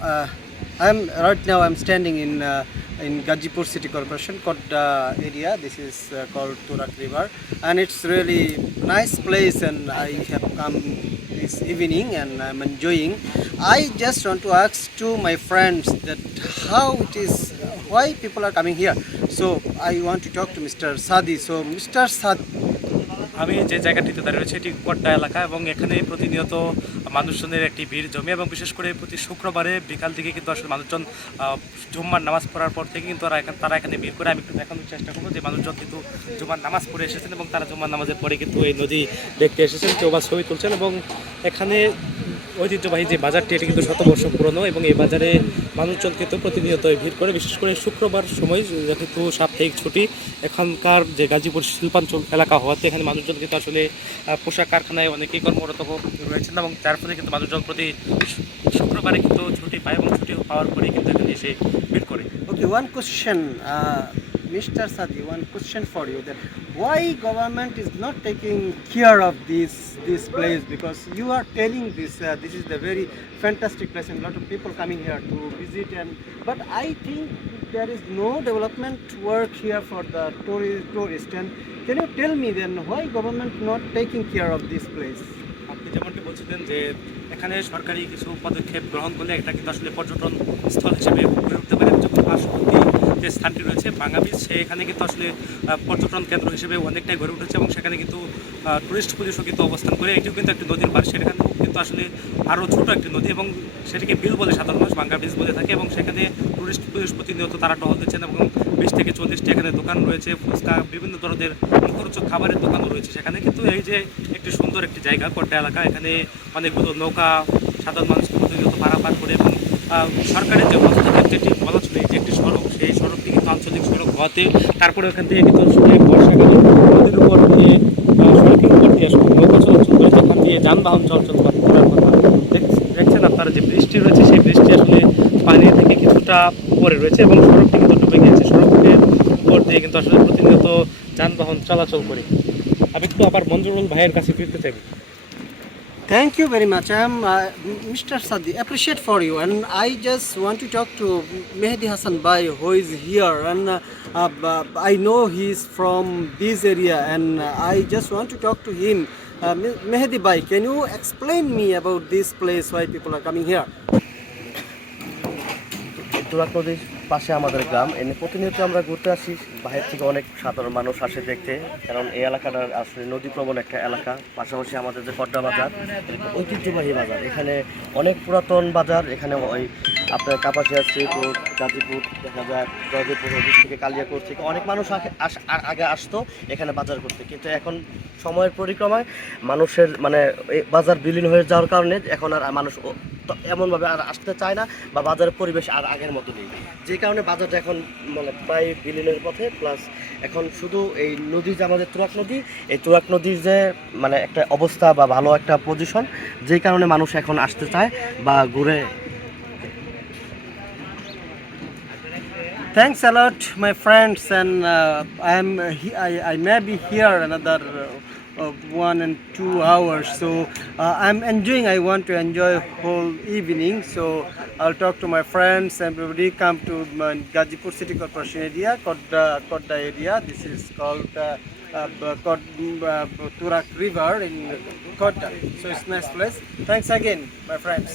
Uh, I'm standing in Gajipur City Corporation Kodda area. This is called Turak River, and it's really nice place. And I have come this evening, and I'm enjoying. I just want to ask to my friends that how it is, why people are coming here. So I want to talk to Mr. Sadi. So Mr. Sadi. আমি যে জায়গাটিতে দাঁড়িয়ে রয়েছে এটি কড্ডা এলাকা এবং এখানে প্রতিনিয়ত মানুষজনের একটি ভিড় জমে এবং বিশেষ করে প্রতি শুক্রবারে বিকাল দিকে কিন্তু আসলে মানুষজন জুম্মার নামাজ পড়ার পর থেকে কিন্তু তারা এখানে ভিড় করে। আমি একটু দেখানোর চেষ্টা করবো যে মানুষজন কিন্তু জুম্মার নামাজ পড়ে এসেছেন এবং তারা জুম্মার নামাজের পরে কিন্তু এই নদী দেখতে এসেছেন, কেউ বা ছবি তুলছেন। এবং এখানে ঐতিহ্যবাহী যে বাজারটি এটি কিন্তু শতবর্ষ পুরনো এবং এই বাজারে মানুষজন কিন্তু প্রতিনিয়ত ভিড় করে, বিশেষ করে শুক্রবার সময় যেহেতু সাপ্তাহিক ছুটি। এখানকার যে গাজীপুর শিল্পাঞ্চল এলাকা হওয়াতে এখানে মানুষজন কিন্তু আসলে পোশাক কারখানায় অনেকেই কর্মরত রয়েছেন এবং যার ফলে কিন্তু মানুষজন প্রতি শুক্রবারে কিন্তু ছুটি পায় এবং ছুটি পাওয়ার পরেই কিন্তু এখানে এসে ভিড় করে। Okay, one question, Mr. Sadi. One question for you: that why government is not taking care of this place? Because you are telling this is the very fantastic place, and a lot of people coming here to visit. But I think there is no development work here for the tourist. And can you tell me then why government not taking care of this place? আপনি যেমনটি বলছিলেন যে এখানে সরকারি কিছু পদক্ষেপ গ্রহণ করলে এটা কিন্তু আসলে পর্যটন স্থল হিসেবে গড়ে উঠতে পারে। যখন পার্শ্ববর্তী যে স্থানটি রয়েছে বাঙ্গা বীচ, সেখানে কিন্তু আসলে পর্যটন কেন্দ্র হিসেবে অনেকটাই গড়ে উঠেছে এবং সেখানে কিন্তু টুরিস্ট পুলিশও কিন্তু অবস্থান করে। এটিও কিন্তু একটি নদীর পার, সেখানেও কিন্তু আসলে আরও ছোটো একটি নদী এবং সেটিকে বিল বলে সাধারণ মানুষ বাঙ্গা বীচ বলে থাকে। এবং সেখানে টুরিস্ট পুলিশ প্রতিনিয়ত তারা টহল দিচ্ছেন এবং 20 থেকে 40টি এখানে দোকান রয়েছে, ফুচকা, বিভিন্ন ধরনের মুখরোচক খাবারের দোকানও রয়েছে সেখানে। কিন্তু এই যে একটি সুন্দর একটি জায়গা কড্ডা এলাকা, এখানে অনেকগুলো নৌকা সাধারণ মানুষকে প্রতিনিয়ত পারাপার করে এবং সরকারের যে হস্তক্ষেপ যেটি বলা ছিল যে একটি সড়ক, সেই সড়কটি কিন্তু আঞ্চলিক সড়ক হওয়াতে তারপরে ওখান থেকে কিন্তু বর্ষাকালে নদীর উপর দিয়ে সড়কের উপর দিয়ে নৌকা চলাচল করে, যেখান দিয়ে যানবাহন চলাচল করার কথা। দেখছেন আপনারা যে বৃষ্টি রয়েছে, সেই বৃষ্টি আসলে পানি থেকে কিছুটা উপরে রয়েছে এবং সড়কটি কিন্তু ডুবে গিয়েছে। সড়কের উপর দিয়ে কিন্তু আসলে প্রতিনিয়ত যানবাহন চলাচল করে। আমি একটু আবার মঞ্জুরুল ভাইয়ের কাছে ফিরতে চাইব। Thank you very much. I'm Mr. Sadi. Appreciate for you, and I just want to talk to Mehdi Hassan Bhai, who is here, and I know he is from this area, and I just want to talk to him. Mehdi Bhai, can you explain me about this place? Why people are coming here? Turag নদীর পাশে আমাদের গ্রাম, এনে প্রতিনিয়ত আমরা ঘুরতে আসি। বাইরে থেকে অনেক সাধারণ মানুষ আসে দেখতে, কারণ এই এলাকাটা আসলে নদী প্রবণ একটা এলাকা। পাশাপাশি আমাদের যে কড্ডা বাজার, ঐতিহ্যবাহী বাজার, এখানে অনেক পুরাতন বাজার। এখানে ওই আপনার কাপাসিয়া, শ্রীপুর, গাজীপুর, দেখা যায় জয়দেবপুর ওদিক থেকে কালিয়াকোট থেকে অনেক মানুষ আগে আসতো এখানে বাজার করতে। কিন্তু এখন সময়ের পরিক্রমায় মানুষের মানে এই বাজার বিলীন হয়ে যাওয়ার কারণে এখন আর মানুষ এমনভাবে আর আসতে চায় না, বা বাজারের পরিবেশ আর আগের মতো নেই। যে কারণে বাজারটা এখন মানে প্রায় বিলীনের পথে। প্লাস এখন শুধু এই নদী যে আমাদের তুরাগ নদী, এই তুরাগ নদীর যে মানে একটা অবস্থা বা ভালো একটা পজিশন, যেই কারণে মানুষ এখন আসতে চায় বা ঘুরে। Thanks a lot, my friends, and I may be here another 1 and 2 hours. So I'm enjoying. I want to enjoy whole evening. So I'll talk to my friends and everybody come to Gajipur City Corporation area, Kodda area. This is called Turak River in Kodda. So it's nice place. Thanks again, my friends.